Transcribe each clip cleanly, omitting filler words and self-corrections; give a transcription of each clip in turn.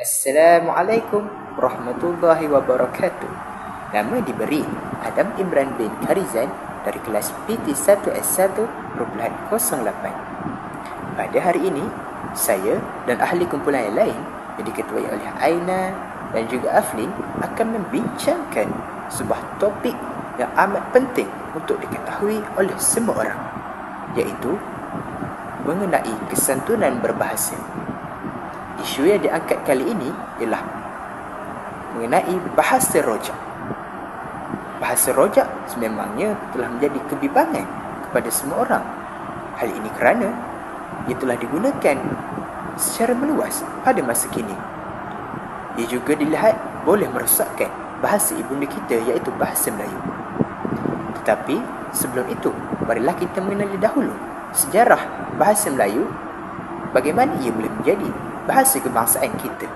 Assalamualaikum warahmatullahi wabarakatuh. Nama diberi Adam Imran bin Karizan dari kelas PT1S1.08. Pada hari ini, saya dan ahli kumpulan yang lain yang diketuai oleh Aina dan juga Aflin akan membincangkan sebuah topik yang amat penting untuk diketahui oleh semua orang, iaitu mengenai kesantunan berbahasa. Isu yang diangkat kali ini ialah mengenai bahasa rojak. Bahasa rojak sememangnya telah menjadi kebimbangan kepada semua orang. Hal ini kerana ia telah digunakan secara meluas pada masa kini. Ia juga dilihat boleh merosakkan bahasa ibunda kita, iaitu bahasa Melayu. Tetapi sebelum itu, marilah kita mengenali dahulu sejarah bahasa Melayu, bagaimana ia boleh menjadi bahasa kebangsaan kita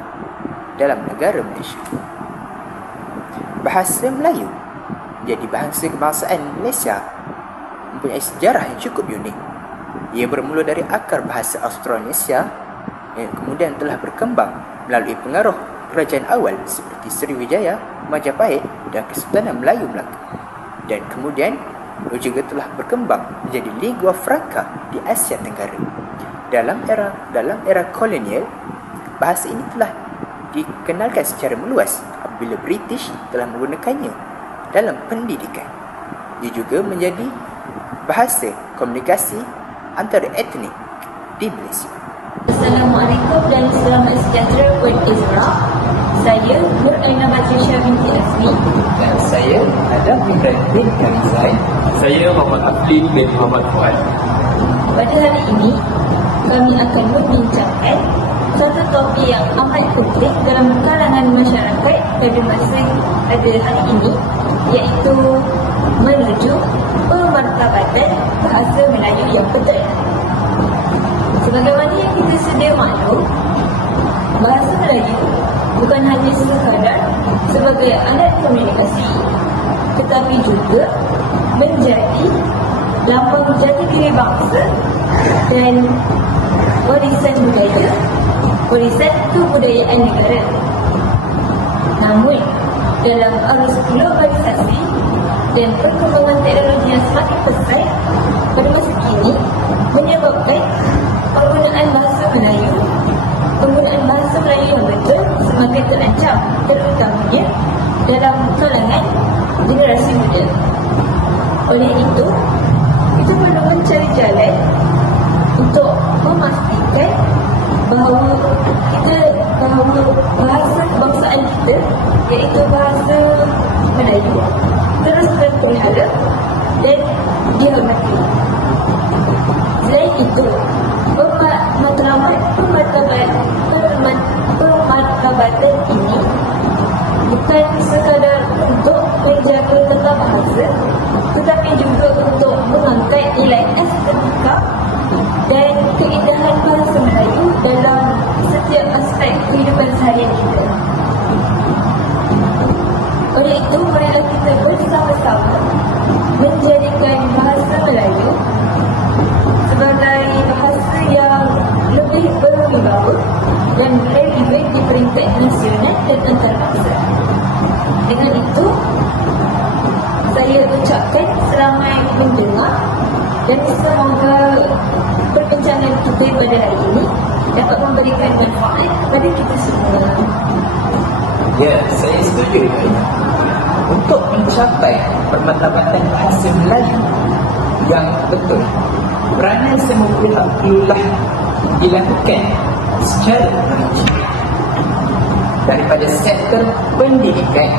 dalam negara Malaysia. Bahasa Melayu jadi bahasa kebangsaan Malaysia mempunyai sejarah yang cukup unik. Ia bermula dari akar bahasa Austronesia yang kemudian telah berkembang melalui pengaruh kerajaan awal seperti Sriwijaya, Majapahit dan Kesultanan Melayu Melaka, dan kemudian ia juga telah berkembang menjadi lingua franca di Asia Tenggara. Dalam era kolonial, bahasa ini telah dikenalkan secara meluas apabila British telah menggunakannya dalam pendidikan. Ia juga menjadi bahasa komunikasi antara etnik di Malaysia. Assalamualaikum dan selamat sejahtera buat Ezra. Saya Nur Aina Batrisya binti Azmi. Dan saya Adam Imran bin Karizan. Saya Muhammad Aflin bin Muhammad Fuad. Pada hari ini, kami akan membincangkan satu topik yang amat penting dalam kalangan masyarakat pada hari ini, iaitu menuju pemartabatan bahasa Melayu yang betul. Sebagaimana yang kita sedia maklum, bahasa Melayu bukan hanya sekadar sebagai alat komunikasi, tetapi juga menjadi lambang jati diri bangsa dan warisan budaya, warisan kebudayaan negara. Namun, dalam arus globalisasi dan perkembangan teknologi yang semakin pesat pada masa kini menyebabkan penggunaan bahasa Melayu yang betul semakin terancam, terutamanya dalam kalangan generasi muda. Oleh itu, kita perlu mencari jalan untuk memastikan bahawa bahasa kebangsaan kita, iaitu bahasa Melayu, terus terpelihara dan dihormati. Selain itu, pemartabatan ini bukan sekadar untuk menjaga tata bahasa, tetapi juga untuk mengangkat nilai estetika dan keindahan bahasa Melayu dalam setiap aspek kehidupan seharian kita. Oleh itu, marilah kita bersama-sama menjadikan bahasa Melayu sebagai bahasa yang lebih berwibawa dan relevan di peringkat nasional dan antarabangsa. Dengan itu, saya ucapkan selamat mendengar dan semoga perbincangan kita pada hari ini dapat memberikan manfaat kepada kita semua. Ya, saya setuju. Untuk mencapai pemartabatan bahasa Melayu yang betul, peranan semua pihak perlulah dilakukan secara rinci. Daripada sektor pendidikan,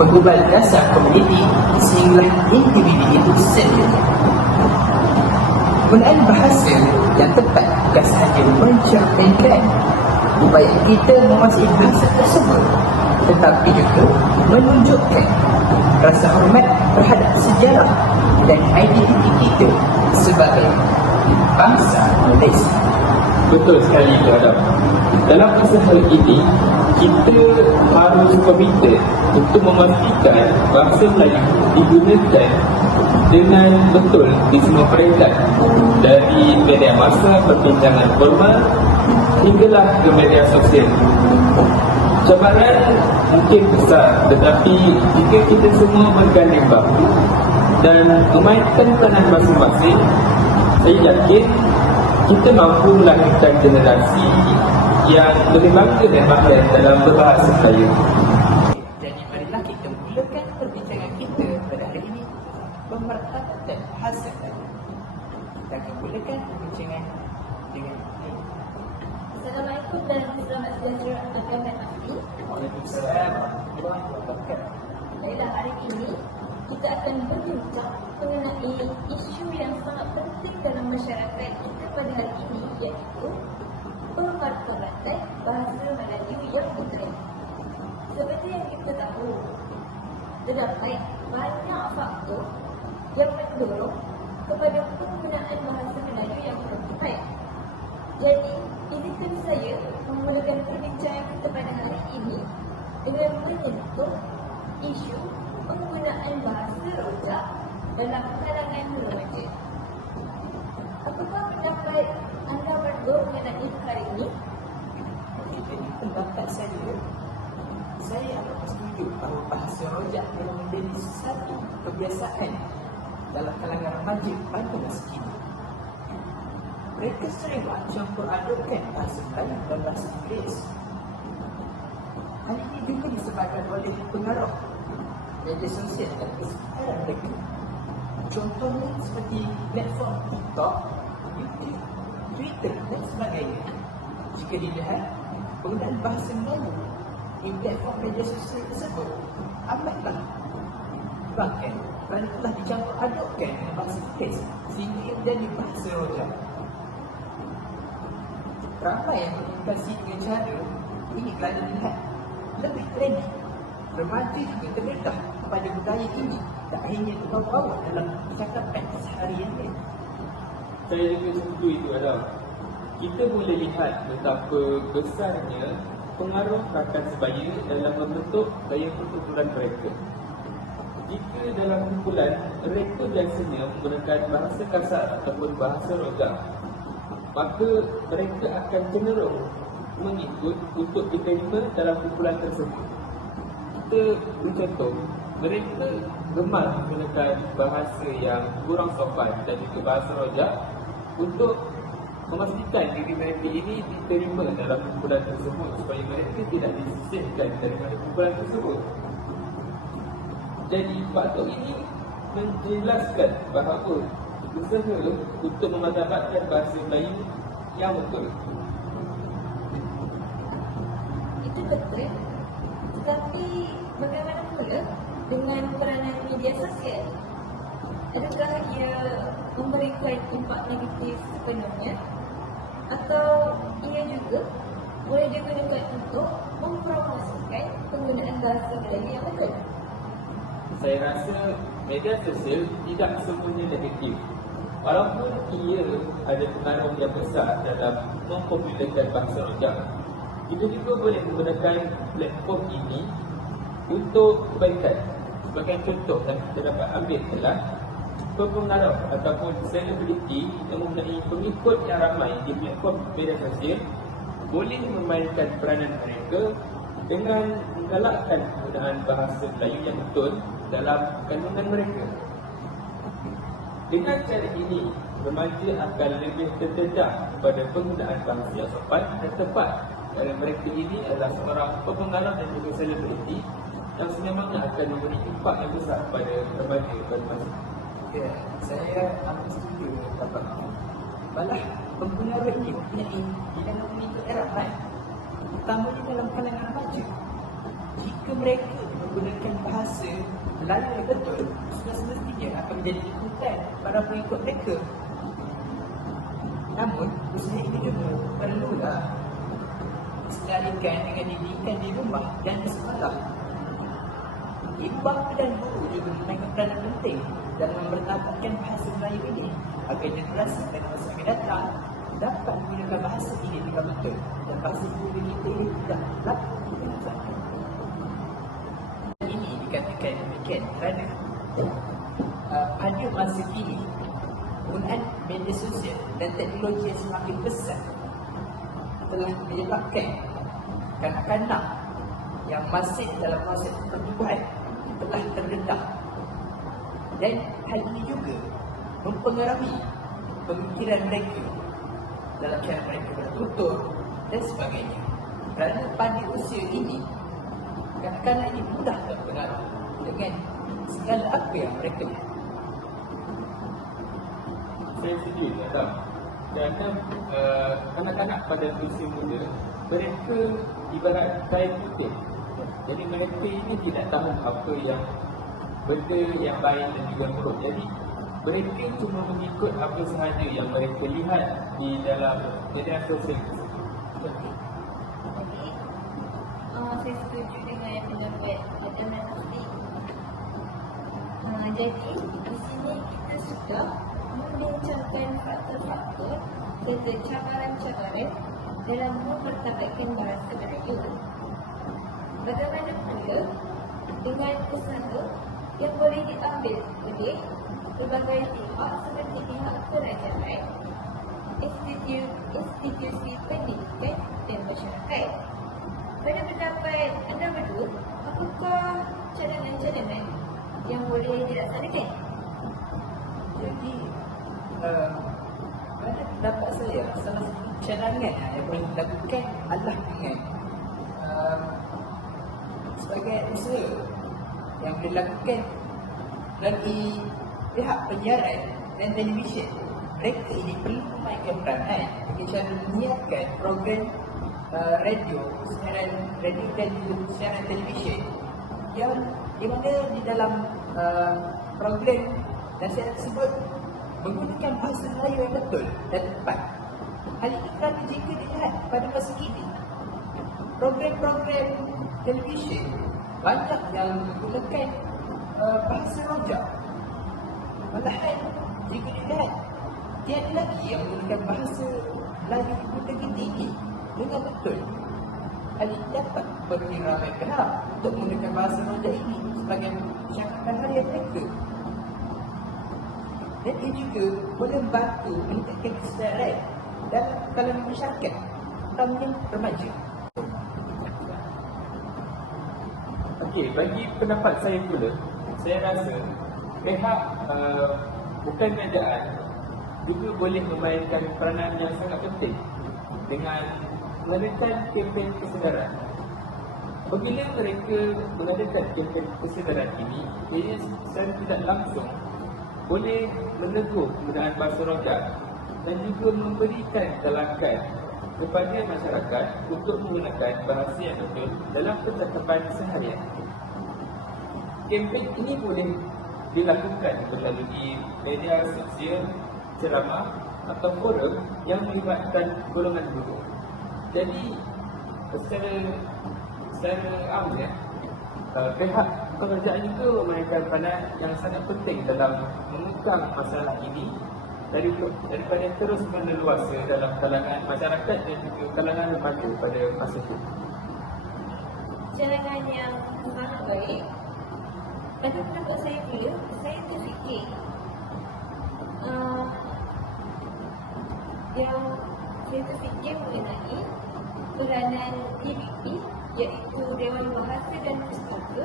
penggubal dasar komuniti sehingga individu itu sendiri. Penggunaan bahasa yang tepat bukan sahaja mencerminkan upaya kita menguasai bahasa tersebut, tetapi juga menunjukkan rasa hormat terhadap sejarah dan identiti kita sebagai bangsa Malaysia. Betul sekali, Adam. Dalam masa hari ini, kita harus komit untuk memastikan bahasa Melayu digunakan dengan betul di semua peringkat, dari media massa perbincangan formal hinggalah ke media sosial. Cabaran mungkin besar, tetapi jika kita semua berganding bahu dan memainkan peranan masing-masing, saya yakin kita mampu melahirkan generasi yang lebih bangga dan mahir dalam berbahasa Melayu. Jadi marilah kita mulakan perbincangan kita pada hari ini, pemerhatian bahasa Melayu. Kita akan mulakan perbincangan dengan ini. Assalamualaikum dan selamat sejahtera Ahmad Afli. Waalaikumsalam warahmatullahi wabarakatuh. Baiklah, hari ini kita akan berbincang mengenai isu yang sangat penting dalam masyarakat kita pada hari ini, iaitu pemartabatan bahasa Melayu yang putera. Seperti yang kita tahu, terdapat banyak faktor yang mendorong kepada penggunaan bahasa Melayu yang kurang tepat. Jadi, izinkan saya memulakan perbincangan kita pada hari ini dengan menyentuh isu penggunaan bahasa rojak dalam kalangan remaja. Apakah pendapat anda berdua mengenai perkara ini? Jadi pendapat saya akan setuju bahawa bahasa rojak telah menjadi satu kebiasaan dalam kalangan remaja pada masa kini. Mereka seringlah campur adukkan bahasa Melayu dan bahasa Inggeris. Hal ini juga disebabkan oleh pengaruh media sosial dan kesedaran mereka. Contohnya seperti platform TikTok, YouTube, Twitter dan sebagainya. Jika dilihat, penggunaan bahasa Melayu di platform media sosial tersebut amatlah bahkan kerana telah dicampur adukkan dengan bahasa Inggeris sehingga ia menjadi bahasa rojak. Ramai yang berkomunikasi dengan cara ini kerana dilihat lebih trendy. Remaja juga terdedah kepada budaya ini, tak hanya terbawa dalam percakapan sehariannya. Saya juga setuju itu, Adam. Kita boleh lihat betapa besarnya pengaruh rakan sebaya dalam membentuk gaya pertuturan mereka. Jika dalam kumpulan, mereka biasanya menggunakan bahasa kasar ataupun bahasa rojak, maka mereka akan cenderung mengikut untuk diterima dalam kumpulan tersebut. Kita bercontoh, mereka gemar menggunakan bahasa yang kurang sopan dan juga bahasa rojak untuk memastikan diri mereka ini diterima dalam kumpulan tersebut supaya mereka tidak disisihkan daripada kumpulan tersebut. Jadi faktor ini menjelaskan bahawa usaha untuk memartabatkan bahasa Melayu yang betul. Itu betul. Tetapi bagaimana pula dengan peranan media sosial? Adakah ia memberikan impak negatif sepenuhnya? Atau ia juga boleh digunakan untuk mempromosikan penggunaan bahasa Melayu yang betul? Saya rasa media sosial tidak semuanya negatif. Walaupun ia ada pengaruh yang besar dalam mempopularkan bahasa rojak, kita juga boleh menggunakan platform ini untuk kebaikan. Sebagai contoh yang kita dapat ambil adalah pengaruh ataupun selebriti yang mempunyai pengikut yang ramai di platform media sosial boleh memainkan peranan mereka dengan menggalakkan penggunaan bahasa Melayu yang betul dalam kandungan mereka. Dengan cara ini, remaja akan lebih terdedah kepada penggunaan bahasa yang sopan dan tepat kerana mereka ini adalah seorang pemengarah dan juga selebriti yang sememangnya akan memberi impak yang besar kepada remaja pada masa ini. Ya, saya amat setuju dengan pendapat kamu. Malah pengaruh ini mempunyai di dalam pengikut ramai, utamanya dalam kalangan remaja. Jika mereka menggunakan bahasa Melayu yang betul, semestinya akan menjadi ikutan para pengikut mereka. Namun, usaha ini juga perlulah diselarikan dengan didikan di rumah dan di sekolah. Ibu bapa dan guru juga memainkan peranan penting dalam mempertahankan bahasa Melayu ini agar generasi dan masa akan datang dapat menggunakan bahasa ini dengan betul dan bahasa ibu kita ini tidak dapat digunakan. Ini dikatakan demikian kerana pada masa kini penggunaan media sosial dan teknologi yang semakin besar telah menyebabkan kanak-kanak yang masih dalam proses pertumbuhan telah terdedah, dan hal ini juga mempengaruhi pemikiran mereka dalam cara mereka bertutur dan sebagainya. Kerana pada usia ini kanak-kanak ini mudah terpengaruh dengan segala apa yang mereka lihat. Saya setuju Adam. Kerana kanak-kanak pada usia muda, mereka ibarat kain putih. Jadi mereka ini tidak tahu apa yang benda yang baik dan juga buruk. Jadi mereka cuma mengikut apa sahaja yang mereka lihat di dalam media sosial. Okey. Saya setuju dengan pendapat Adam dan Afli. Jadi di sini kita sudah membincangkan faktor-faktor serta cabaran-cabaran dalam mempertabatkan bahasa Melayu. Bagaimana pula dengan usaha yang boleh diambil oleh berbagai pihak seperti pihak kerajaan, institusi pendidikan dan masyarakat. Pada pendapat anda berdua, apakah cadangan-cadangan yang boleh dilaksanakan? Jadi pada pendapat saya, salah satu cadangan yang boleh dilakukan adalah dengan sebagai usaha yang boleh dilakukan melalui pihak penyiaran dan televisyen. Mereka ini perlu memainkan peranan dengan cara menyiarkan program radio, siaran radio dan siaran televisyen yang di mana di dalam program dan siaran tersebut menggunakan bahasa Melayu yang betul dan tepat. Hal ini kerana jika dilihat pada masa kini, program-program televisyen banyak yang menggunakan bahasa rojak. Malahan jika dilihat, tiada lagi yang menggunakan bahasa Melayu ibu kita ini dengan betul. Hal ini dapat memberi ramai pihak untuk menggunakan bahasa rojak ini sebagai percakapan harian mereka. Dan ia juga boleh membantu meningkatkan kesedaran dalam kalangan masyarakat, terutamanya remaja. Okey, bagi pendapat saya pula, saya rasa pihak bukan kerajaan juga boleh memainkan peranan yang sangat penting dengan mengadakan kempen kesedaran. Apabila mereka mengadakan kempen kesedaran ini, ia secara tidak langsung boleh menegur penggunaan bahasa rojak dan juga memberikan galakan kepada masyarakat untuk menggunakan bahasa yang betul dalam percakapan seharian. Kempen ini boleh dilakukan melalui media sosial, ceramah atau forum yang melibatkan golongan guru. Jadi secara amnya pihak kerajaan juga memainkan peranan yang sangat penting dalam mengungkap masalah ini daripada terus meneluasa dalam kalangan masyarakat dan juga kalangan remaja pada masa itu. Cadangan yang sangat baik. Pada pendapat saya pula, saya terfikir mengenai peranan DBP, iaitu Dewan Bahasa dan Pustaka,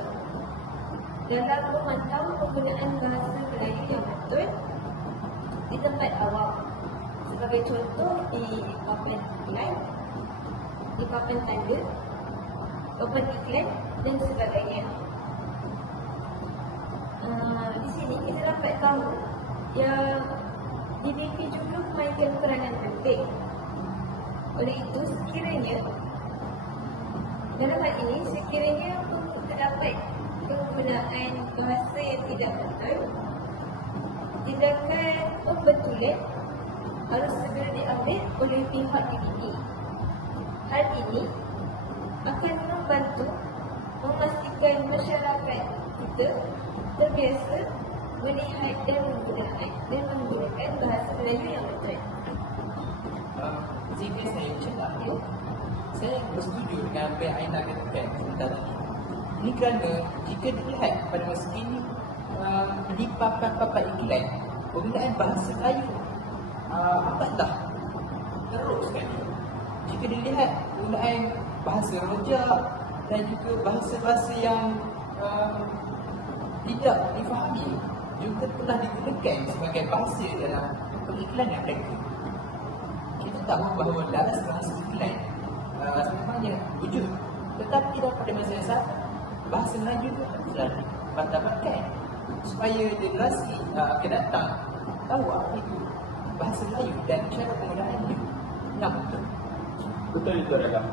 dalam memantau penggunaan bahasa Melayu yang betul di tempat awam. Sebagai contoh, di papan iklan, di papan tanda, papan iklan dan sebagainya. Di sini kita dapat tahu yang DBP juga memainkan peranan penting. Oleh itu, dalam hal ini, sekiranya terdapat penggunaan bahasa yang tidak betul, tindakan pembetulan harus segera diambil oleh pihak DBP. Hal ini akan membantu memastikan masyarakat kita terbiasa melihat dan menggunakan bahasa Melayu yang betul. Jika saya macam tak saya bersetuju dengan apa yang Aina katakan sebentar tadi. Ini kerana jika dilihat pada masa kini di papan-papan iklan, penggunaan bahasa Melayu amatlah teruk sekali. Jika dilihat penggunaan bahasa rojak dan juga bahasa-bahasa yang tidak difahami juga telah digunakan sebagai bahasa dalam pengiklanan mereka. Kita tahu bahawa dalam bahasa iklan sebenarnya wujud, tetapi pada masa yang sama bahasa Melayu itu telah dimartabatkan supaya generasi akan datang tahu apa itu bahasa Melayu dan cara penggunaannya. Betul. Betul itu adalah.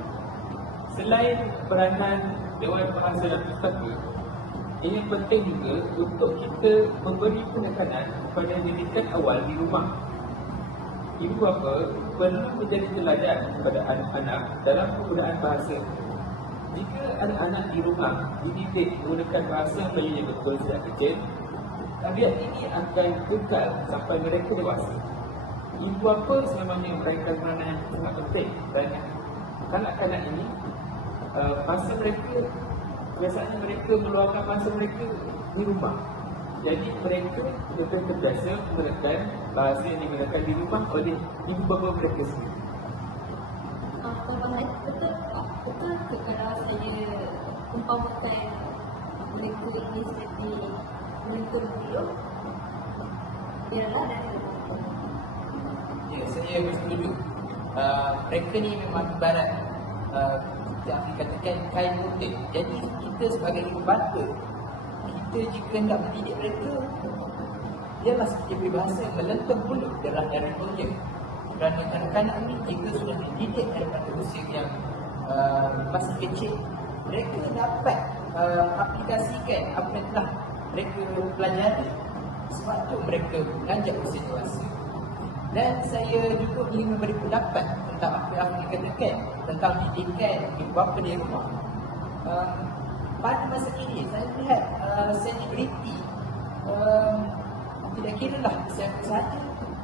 Selain peranan Dewan Bahasa dan Pustaka, ini penting juga untuk kita memberi penekanan kepada didikan awal di rumah. Ibu bapa perlu menjadi teladan kepada anak-anak dalam penggunaan bahasa. Jika anak-anak di rumah dididik menggunakan bahasa Melayu yang betul sejak kecil, tabiat ini akan kekal sampai mereka dewasa. Ibu bapa sebenarnya meraihkan peranan yang sangat penting dan kanak-kanak ini masa mereka biasanya mereka meluahkan masa mereka di rumah. Jadi mereka betul terbiasa menggunakan bahasa yang digunakan di rumah oleh ibu bapa mereka sendiri. Betul ke kalau saya umpamakan mereka ini seperti mereka dulu, biarlah dari rumah. Ya, saya bersetuju. Mereka ni memang ibarat yang dikatakan kain putih. Jadi kita sebagai ibu bapa, kita jika hendak mendidik mereka, ialah seperti peribahasa melentang bulu darah dari mulia. Kerana kanak-kanak ini jika sudah dididik daripada usia yang masih kecil, mereka dapat aplikasikan apa yang telah mereka pelajari. Sebab itu mereka menganjak usia dewasa. Dan saya juga ingin memberi pendapat tentang apa yang dikatakan tentang didikan ibu bapa di rumah. Pada masa ini saya melihat selebriti tidak kira lah siapa sahaja,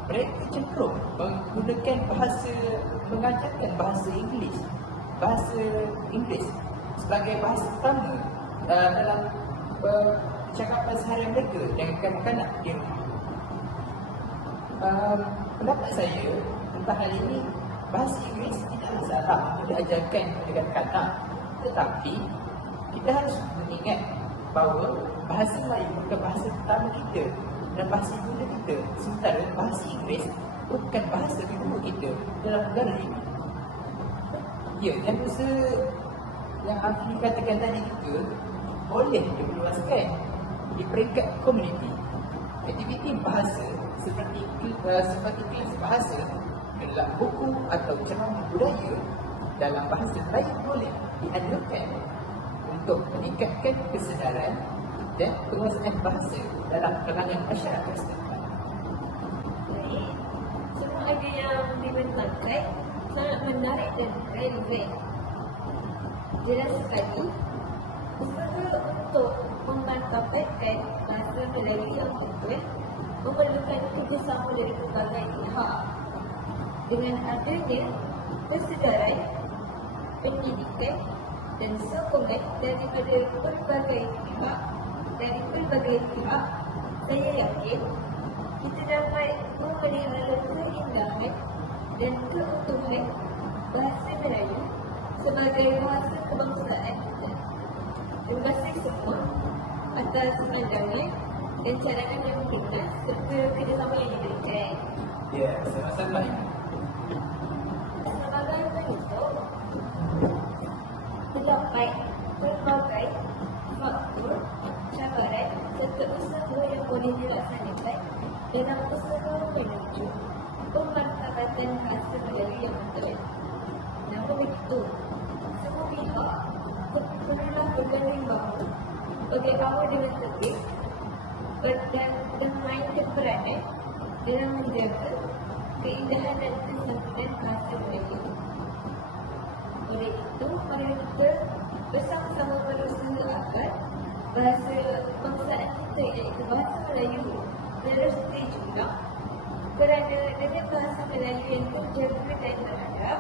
mereka cenderung menggunakan bahasa, mengajarkan bahasa Inggeris sebagai bahasa utama dalam percakapan seharian mereka dengan kanak-kanak di rumah. Pendapat saya tentang hal ini, bahasa Inggeris tidaklah salah untuk diajarkan kepada kanak-kanak, tetapi kita harus mengingat bahawa bahasa Melayu bukan bahasa pertama kita dan bahasa ibu kita, sementara bahasa Inggeris bukan bahasa ibu kita dalam negara ini. Ya, yang usaha yang Afli katakan tadi itu boleh diperluaskan di peringkat komuniti. Aktiviti bahasa seperti kelas bahasa, kelas buku atau ceramah budaya dalam bahasa Melayu boleh diadakan untuk meningkatkan kesedaran dan penguasaan bahasa dalam kalangan masyarakat setempat. Baik, semua idea yang dibentangkan sangat menarik dan relevan. Jelas sekali, usaha untuk memantapkan bahasa Melayu yang betul memerlukan kerjasama dari pelbagai pihak. Dengan adanya kesedaran, pendidikan dan sokongan daripada pelbagai pihak, saya yakin kita dapat memelihara keindahan dan keutuhan bahasa Melayu sebagai bahasa kebangsaan kita. Terima kasih semua atas pandangan dan cadangan yang berkenan serta kerjasama yang diberikan. Ya, sama-sama. Sebagai penutup, terdapat pelbagai faktor, cabaran serta usaha yang boleh dilaksanakan dalam usaha menuju pemartabatan bahasa Melayu yang betul. Namun begitu, semua pihak perlulah berganding bahu bagi awal dengan tertib dan memainkan peranan dalam menjaga keindahan dan kesantunan bahasa Melayu. Oleh itu, mari kita bersama-sama berusaha agar bahasa kebangsaan kita iaitu bahasa Melayu terus dijulang Kerana dengan bahasa Melayu yang terjaga dan terhadap,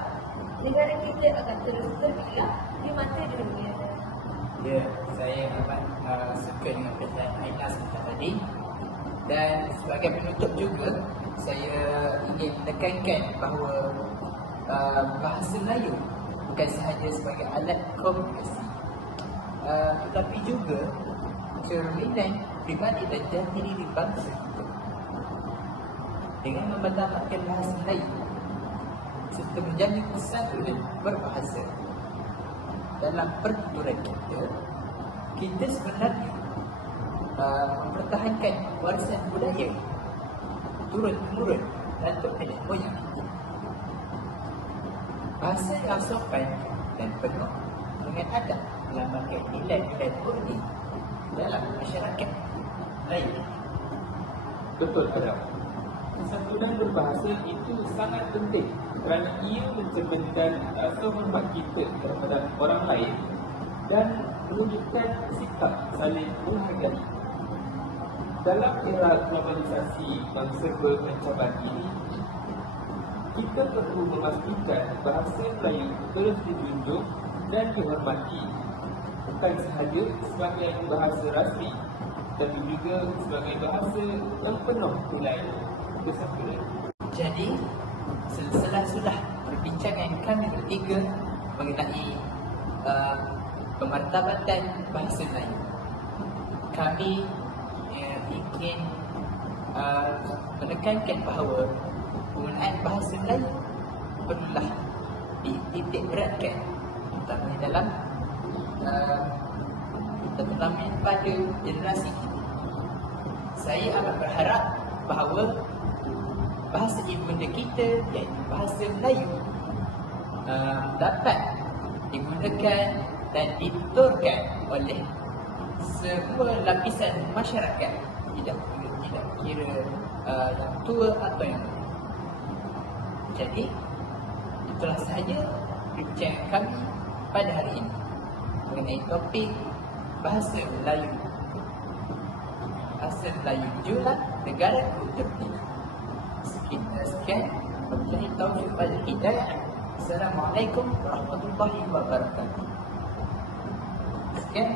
negara kita akan terus terbilang di mata dunia. Ya, saya amat suka dengan perkataan Aina sebentar tadi. Dan sebagai penutup juga, saya ingin menekankan bahawa bahasa Melayu bukan sahaja sebagai alat komunikasi, tetapi juga cerminan pribadi dan jati diri bangsa kita. Dengan mempertahankan bahasa Melayu serta menjadi persatuan berbahasa dalam pertuturan kita, kita sebenarnya mempertahankan warisan budaya turun-temurun datuk nenek moyang kita. Bahasa yang sopan dan penuh dengan adab melambangkan nilai-nilai murni dalam masyarakat Melayu. Betul, Adam. Kesatuan berbahasa itu sangat penting kerana ia mencerminkan rasa hormat kita kepada orang lain dan menunjukkan sikap saling menghargai. Dalam era globalisasi bangsa berpencabar ini, kita perlu memastikan bahasa Melayu terus dijunjung dan dihormati, bukan sahaja sebagai bahasa rasmi, tapi juga sebagai bahasa yang penuh nilai kesatuan. Jadi, setelah perbincangan kami bertiga mengenai pemartabatan bahasa Melayu, kami ingin menekankan bahawa penggunaan bahasa Melayu perlulah dititik beratkan, terutama pada generasi kita. Saya amat berharap bahawa bahasa ibunda kita, iaitu bahasa Melayu, dapat digunakan dan dituturkan oleh semua lapisan masyarakat, tidak kira yang tua atau yang muda. Jadi, itulah sahaja perbincangan kami pada hari ini mengenai topik bahasa Melayu. Bahasa Melayu jualan negara tertinggi. Sekian. Wabillahi taufiq wal hidayah. Assalamualaikum warahmatullahi wabarakatuh. Sekian.